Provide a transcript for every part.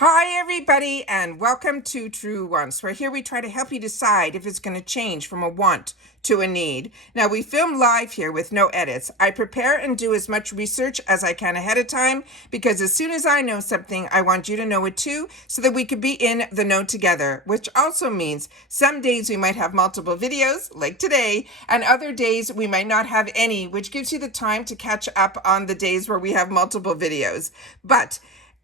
Hi everybody and welcome to Truewants, where here we try to help you decide if it's going to change from a want to a need. Now we film live here with no edits. I prepare and do as much research as I can ahead of time because as soon as I know something, I want you to know it too so that we could be in the know together, which also means some days we might have multiple videos like today and other days we might not have any, which gives you the time to catch up on the days where we have multiple videos. But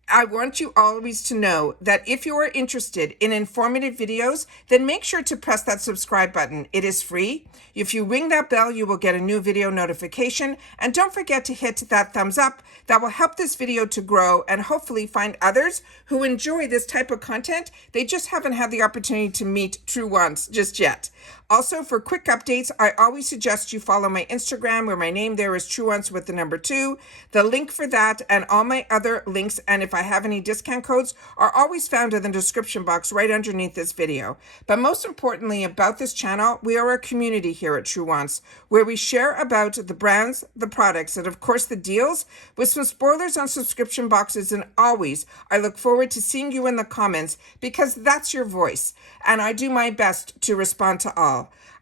I want you always to know that if you are interested in informative videos, then make sure to press that subscribe button. It is free. If you ring that bell, you will get a new video notification. And don't forget to hit that thumbs up. That will help this video to grow and hopefully find others who enjoy this type of content. They just haven't had the opportunity to meet Truewants just yet. Also, for quick updates, I always suggest you follow my Instagram, where my name there is Truewants with the number 2. The link for that and all my other links, and if I have any discount codes, are always found in the description box right underneath this video. But most importantly about this channel, we are a community here at Truewants, where we share about the brands, the products, and of course the deals, with some spoilers on subscription boxes. And always, I look forward to seeing you in the comments because that's your voice, and I do my best to respond to all.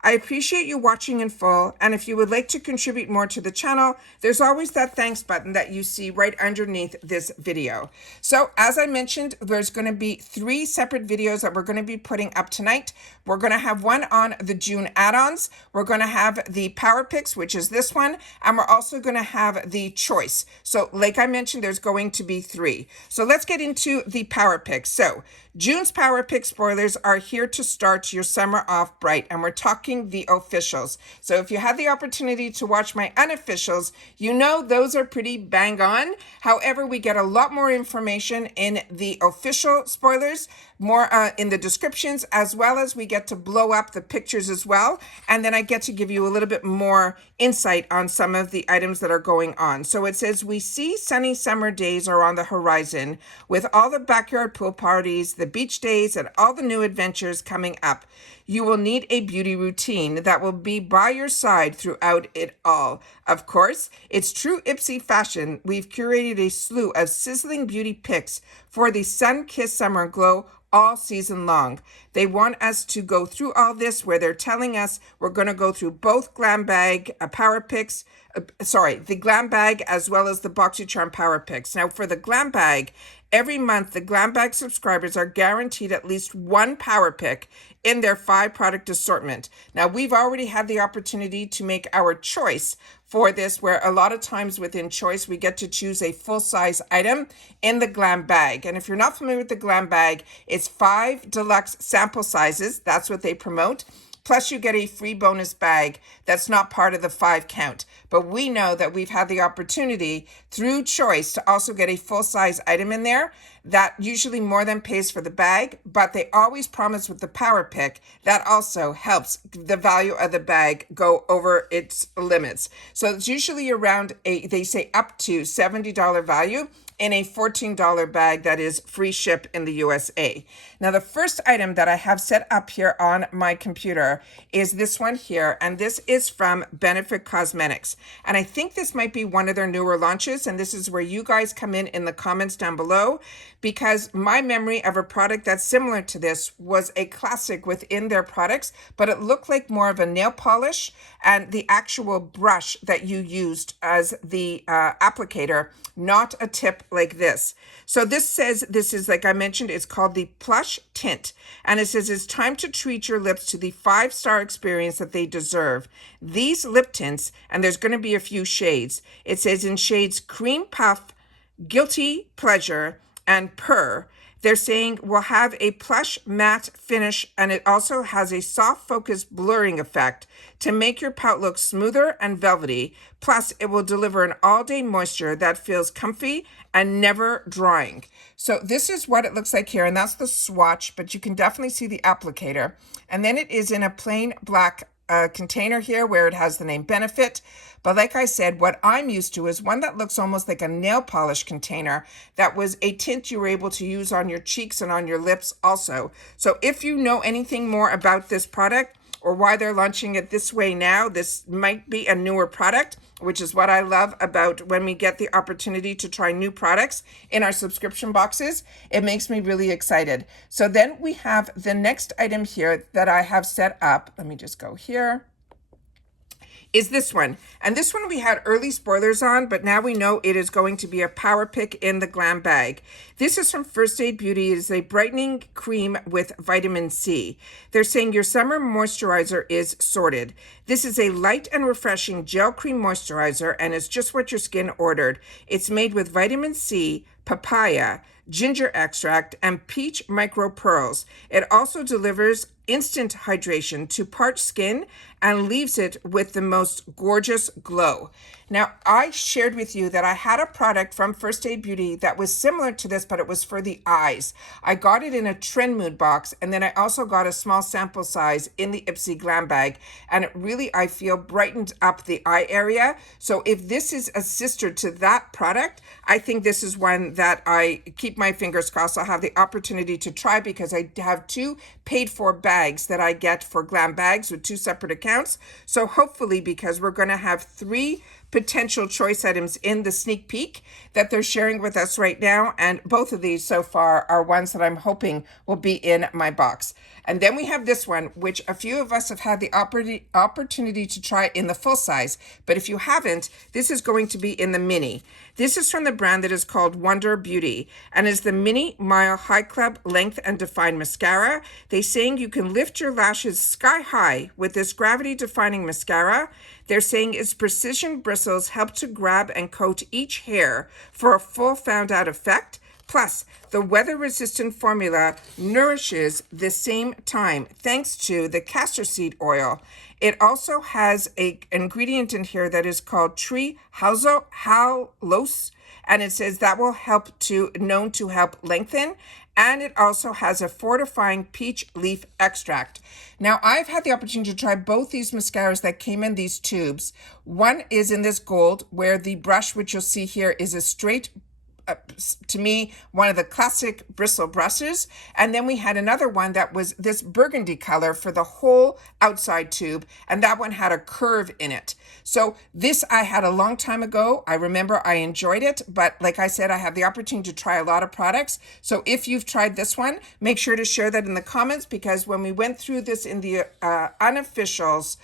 I appreciate you watching in full, and if you would like to contribute more to the channel, there's always that thanks button that you see right underneath this video. So as I mentioned, there's going to be 3 separate videos that we're going to be putting up tonight. We're going to have one on the June add-ons. We're going to have the Power Picks, which is this one, and we're also going to have the Choice. So like I mentioned, there's going to be 3. So let's get into the Power Picks. So June's Power Pick spoilers are here to start your summer off bright, and we're talking the officials. So if you had the opportunity to watch my unofficials, you know those are pretty bang on. However, we get a lot more information in the official spoilers, more in the descriptions, as well as we get to blow up the pictures as well. And then I get to give you a little bit more insight on some of the items that are going on. So it says, we see sunny summer days are on the horizon with all the backyard pool parties, the beach days, and all the new adventures coming up. You will need a beauty routine that will be by your side throughout it all. Of course, it's true IPSY fashion. We've curated a slew of sizzling beauty picks for the sun-kissed summer glow all season long. They want us to go through all this, where they're telling us we're going to go through both GlamBag Power Picks, the GlamBag as well as the Boxycharm Power Picks. Now for the GlamBag, every month the GlamBag subscribers are guaranteed at least one Power Pick in their 5 product assortment. Now we've already had the opportunity to make our choice for this, where a lot of times within Choice we get to choose a full-size item in the GlamBag. And if you're not familiar with the GlamBag, it's 5 deluxe sample sizes. That's what they promote. Plus you get a free bonus bag that's not part of the 5 count. But we know that we've had the opportunity through Choice to also get a full-size item in there that usually more than pays for the bag, but they always promise with the Power Pick that also helps the value of the bag go over its limits. So it's usually around they say up to $70 value in a $14 bag that is free ship in the USA. Now the first item that I have set up here on my computer is this one here, and this is from Benefit Cosmetics. And I think this might be one of their newer launches, and this is where you guys come in the comments down below, because my memory of a product that's similar to this was a classic within their products, but it looked like more of a nail polish, and the actual brush that you used as the applicator, not a tip like this. So this says, this is, like I mentioned, it's called the Plush Tint. And it says it's time to treat your lips to the 5-star experience that they deserve. These lip tints, and there's going to be a few shades. It says in shades Cream Puff, Guilty Pleasure, and Purr. They're saying will have a plush matte finish, and it also has a soft focus blurring effect to make your pout look smoother and velvety. Plus, it will deliver an all-day moisture that feels comfy and never drying. So this is what it looks like here, and that's the swatch, but you can definitely see the applicator. And then it is in a plain black container here where it has the name Benefit. But like I said, what I'm used to is one that looks almost like a nail polish container that was a tint you were able to use on your cheeks and on your lips also. So if you know anything more about this product, or why they're launching it this way now. This might be a newer product, which is what I love about when we get the opportunity to try new products in our subscription boxes. It makes me really excited. So then we have the next item here that I have set up. Let me just go here. Is this one. And this one we had early spoilers on, but now we know it is going to be a power pick in the GlamBag. This is from First Aid Beauty. It is a brightening cream with vitamin C. They're saying your summer moisturizer is sorted. This is a light and refreshing gel cream moisturizer, and it's just what your skin ordered. It's made with vitamin C, papaya, ginger extract, and peach micro pearls. It also delivers instant hydration to parched skin and leaves it with the most gorgeous glow. Now, I shared with you that I had a product from First Aid Beauty that was similar to this, but it was for the eyes. I got it in a Trend Mood box, and then I also got a small sample size in the IPSY GlamBag, and it really, I feel, brightened up the eye area. So if this is a sister to that product, I think this is one that I keep my fingers crossed I'll have the opportunity to try, because I have 2 paid-for bags that I get for GlamBags with 2 separate accounts. So hopefully, because we're going to have 3 potential choice items in the SneakPeek that they're sharing with us right now, and both of these so far are ones that I'm hoping will be in my box. And then we have this one, which a few of us have had the opportunity to try in the full size, but if you haven't, this is going to be in the mini. This is from the brand that is called Wonder Beauty, and is the Mini Mile High Club Length and Define Mascara. They're saying you can lift your lashes sky high with this gravity defining mascara. They're saying its precision bristles help to grab and coat each hair for a full found out effect. Plus, the weather-resistant formula nourishes the same time thanks to the castor seed oil. It also has an ingredient in here that is called trehalose, and it says that will known to help lengthen. And it also has a fortifying peach leaf extract. Now, I've had the opportunity to try both these mascaras that came in these tubes. One is in this gold, where the brush, which you'll see here, is a straight, to me, one of the classic bristle brushes. And then we had another one that was this burgundy color for the whole outside tube, and that one had a curve in it. So this I had a long time ago. I remember I enjoyed it, but like I said, I have the opportunity to try a lot of products. So if you've tried this one, make sure to share that in the comments, because when we went through this in the unofficials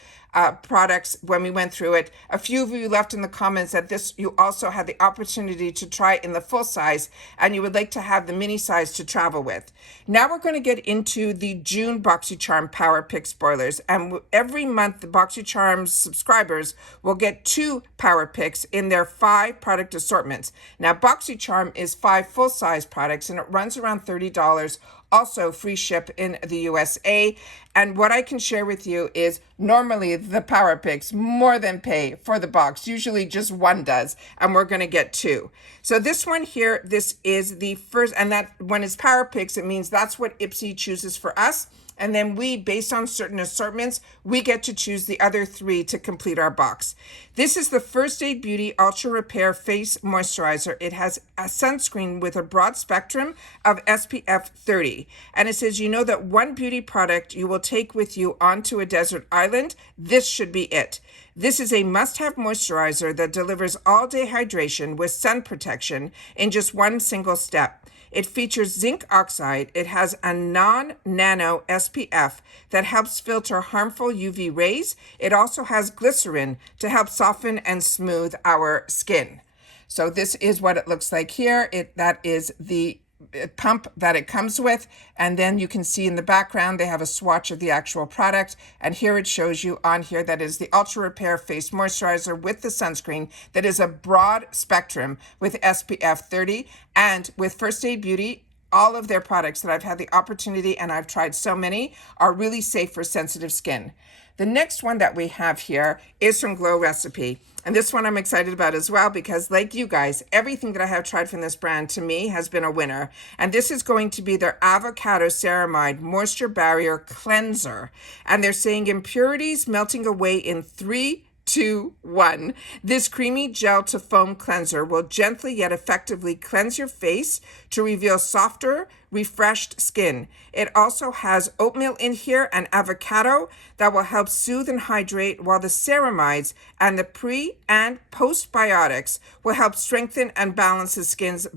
products, when we went through it, a few of you left in the comments that this you also had the opportunity to try in the full size, and you would like to have the mini size to travel with. Now we're going to get into the June Boxycharm Power Pick spoilers, and every month the Boxycharm subscribers will get 2 Power Picks in their 5 product assortments. Now Boxycharm is 5 full-size products, and it runs around $30. Also free ship in the USA. And what I can share with you is normally the Power Picks more than pay for the box. Usually just one does, and we're going to get 2. So this one here, this is the first, and that when it's Power Picks, it means that's what IPSY chooses for us. And then we, based on certain assortments, we get to choose the other 3 to complete our box. This is the First Aid Beauty Ultra Repair Face Moisturizer. It has a sunscreen with a broad spectrum of SPF 30. And it says, you know that one beauty product you will take with you onto a desert island? This should be it. This is a must-have moisturizer that delivers all-day hydration with sun protection in just one single step. It features zinc oxide. It has a non-nano SPF that helps filter harmful UV rays. It also has glycerin to help soften and smooth our skin. So this is what it looks like here. That is the pump that it comes with, and then you can see in the background they have a swatch of the actual product, and here it shows you on here that is the Ultra Repair Face Moisturizer with the sunscreen that is a broad spectrum with SPF 30. And with First Aid Beauty, all of their products that I've had the opportunity, and I've tried so many, are really safe for sensitive skin. The next one that we have here is from Glow Recipe. And this one I'm excited about as well, because like you guys, everything that I have tried from this brand to me has been a winner. And this is going to be their Avocado Ceramide Moisture Barrier Cleanser. And they're saying impurities melting away in 3, 2, 1. This creamy gel to foam cleanser will gently yet effectively cleanse your face to reveal softer, refreshed skin. It also has oatmeal in here and avocado that will help soothe and hydrate, while the ceramides and the pre and postbiotics will help strengthen and balance the skin's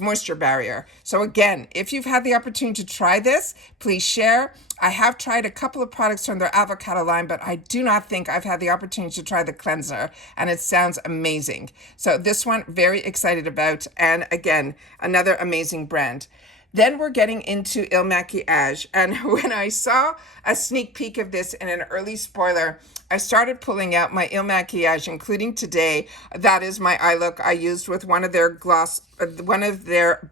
moisture barrier. So again, if you've had the opportunity to try this, please share. I have tried a couple of products from their avocado line, but I do not think I've had the opportunity to try the cleanser, and it sounds amazing. So this one, very excited about, and again, another amazing brand. Then we're getting into Il Maquillage, and when I saw a sneak peek of this in an early spoiler, I started pulling out my Il Maquillage, including today. That is my eye look I used with one of their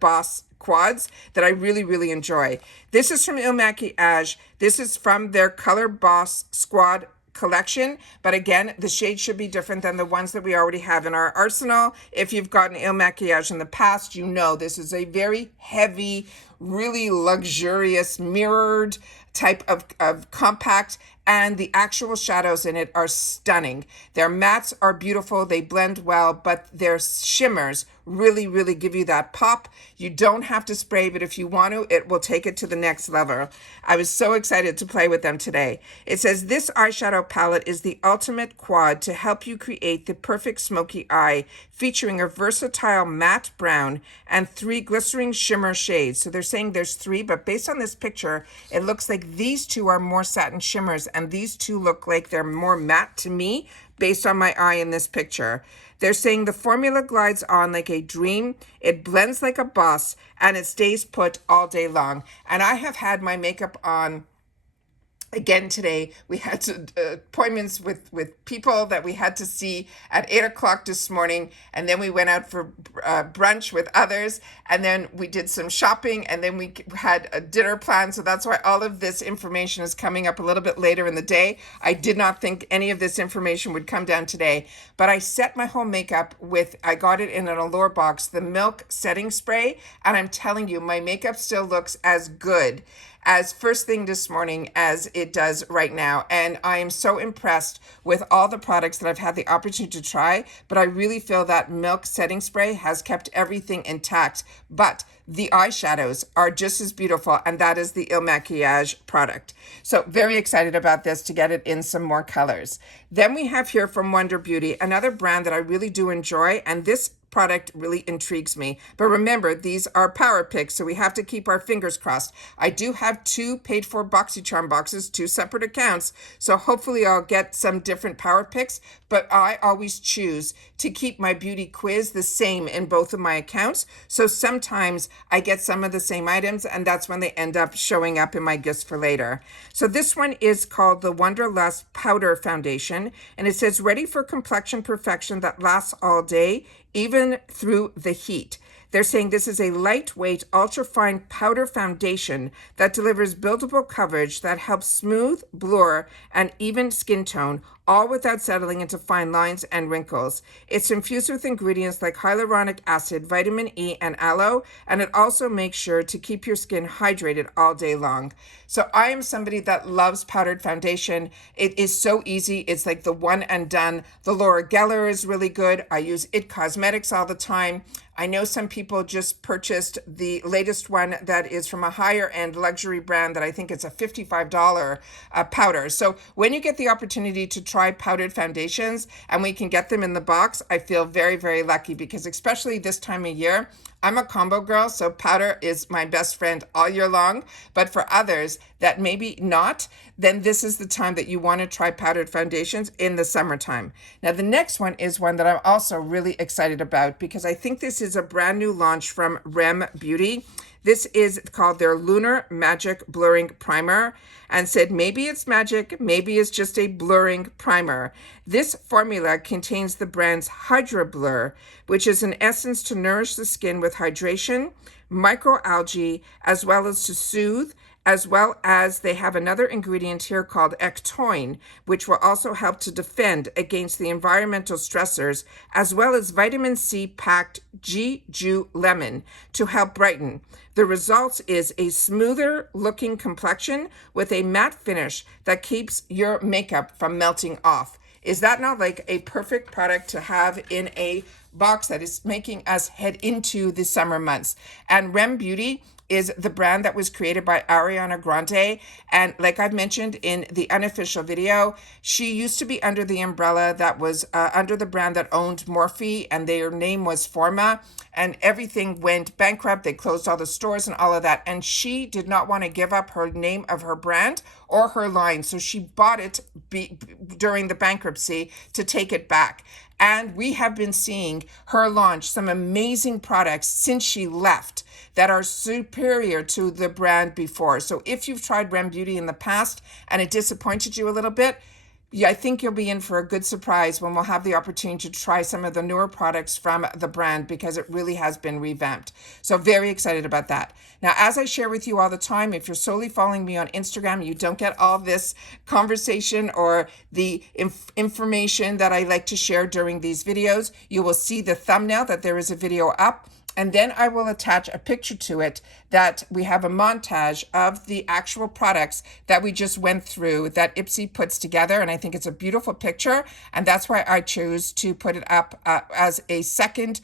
Boss quads that I really, really enjoy. This is from Il Maquillage. This is from their Color Boss Squad collection, but again, the shade should be different than the ones that we already have in our arsenal. If you've gotten Il Maquillage in the past, you know this is a very heavy, really luxurious, mirrored type of compact, and the actual shadows in it are stunning. Their mattes are beautiful, they blend well, but their shimmers really, really give you that pop. You don't have to spray, but if you want to, it will take it to the next level. I was so excited to play with them today. It says, this eyeshadow palette is the ultimate quad to help you create the perfect smoky eye, featuring a versatile matte brown and 3 glistering shimmer shades. So they're saying there's 3, but based on this picture, it looks like these 2 are more satin shimmers, and these 2 look like they're more matte to me based on my eye in this picture. They're saying the formula glides on like a dream, it blends like a boss, and it stays put all day long. And I have had my makeup on again today. We had appointments with people that we had to see at 8 o'clock this morning, and then we went out for brunch with others, and then we did some shopping, and then we had a dinner plan. So that's why all of this information is coming up a little bit later in the day. I did not think any of this information would come down today, but I set my whole makeup with, I got it in an Allure box, the Milk Setting Spray, and I'm telling you, my makeup still looks as good as first thing this morning as it does right now. And I am so impressed with all the products that I've had the opportunity to try, but I really feel that Milk Setting Spray has kept everything intact. But the eyeshadows are just as beautiful, and that is the Il Maquillage product. So very excited about this to get it in some more colors. Then we have here from Wonder Beauty, another brand that I really do enjoy, and this product really intrigues me. But remember, these are power picks, so we have to keep our fingers crossed. I do have 2 paid for Boxycharm boxes, 2 separate accounts, so hopefully I'll get some different power picks, but I always choose to keep my beauty quiz the same in both of my accounts. So sometimes I get some of the same items, and that's when they end up showing up in my gifts for later. So this one is called the Wonderlust Powder Foundation, and it says, ready for complexion perfection that lasts all day, even through the heat. They're saying this is a lightweight, ultra-fine powder foundation that delivers buildable coverage that helps smooth, blur, and even skin tone, all without settling into fine lines and wrinkles. It's infused with ingredients like hyaluronic acid, vitamin E, and aloe, and it also makes sure to keep your skin hydrated all day long. So I am somebody that loves powdered foundation. It is so easy. It's like the one and done. The Laura Geller is really good. I use IT Cosmetics all the time. I know some people just purchased the latest one that is from a higher end luxury brand that I think it's a $55 powder. So when you get the opportunity to try powdered foundations and we can get them in the box, I feel very, very lucky, because especially this time of year, I'm a combo girl, so powder is my best friend all year long. But for others that maybe not, then this is the time that you want to try powdered foundations in the summertime. Now, the next one is one that I'm also really excited about, because I think this is a brand new launch from Rem Beauty. This is called their Lunar Magic Blurring Primer, and said maybe it's magic, maybe it's just a blurring primer. This formula contains the brand's Hydra Blur, which is an essence to nourish the skin with hydration, microalgae, as well as to soothe, as well as they have another ingredient here called ectoin, which will also help to defend against the environmental stressors, as well as vitamin C packed G-Ju Lemon to help brighten. The result is a smoother looking complexion with a matte finish that keeps your makeup from melting off. Is that not like a perfect product to have in a box that is making us head into the summer months. And Rem Beauty is the brand that was created by Ariana Grande. And like I've mentioned in the unofficial video, she used to be under the umbrella that was under the brand that owned Morphe, and their name was Forma, and everything went bankrupt. They closed all the stores and all of that. And she did not want to give up her name of her brand or her line. So she bought it during the bankruptcy to take it back. And we have been seeing her launch some amazing products since she left that are superior to the brand before. So if you've tried Rem Beauty in the past and it disappointed you a little bit, yeah, I think you'll be in for a good surprise when we'll have the opportunity to try some of the newer products from the brand, because it really has been revamped. So very excited about that. Now, as I share with you all the time, if you're solely following me on Instagram, you don't get all this conversation or the information that I like to share during these videos. You will see the thumbnail that there is a video up. And then I will attach a picture to it that we have a montage of the actual products that we just went through that IPSY puts together. And I think it's a beautiful picture. And that's why I chose to put it up as a second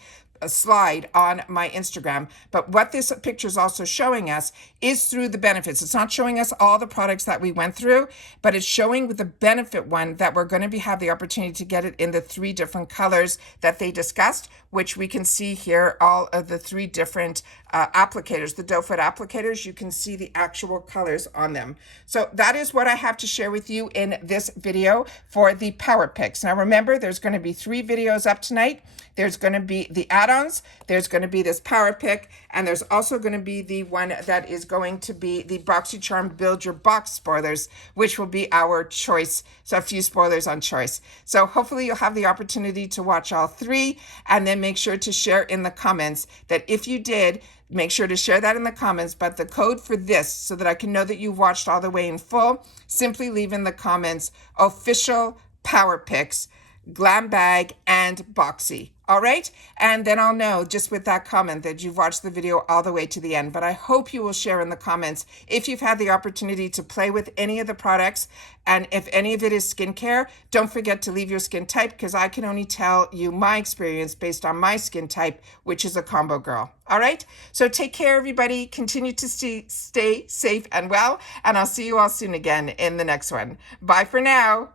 slide on my Instagram. But what this picture is also showing us is through the benefits. It's not showing us all the products that we went through, but it's showing with the benefit one that we're going to have the opportunity to get it in the 3 different colors that they discussed, which we can see here, all of the 3 different applicators, the doe foot applicators. You can see the actual colors on them. So that is what I have to share with you in this video for the Power Picks. Now remember, there's going to be 3 videos up tonight. There's going to be the add-ons, there's going to be this Power Pick, and there's also going to be the one that is going to be the Boxycharm Build Your Box spoilers, which will be our choice. So a few spoilers on choice. So hopefully you'll have the opportunity to watch all 3, and then make sure to share in the comments that if you did, make sure to share that in the comments. But the code for this, so that I can know that you watched all the way in full, simply leave in the comments official Power Picks, GlamBag, and Boxy. All right? And then I'll know just with that comment that you've watched the video all the way to the end. But I hope you will share in the comments if you've had the opportunity to play with any of the products. And if any of it is skincare, don't forget to leave your skin type, because I can only tell you my experience based on my skin type, which is a combo girl. All right? So take care, everybody. Continue to stay safe and well. And I'll see you all soon again in the next one. Bye for now.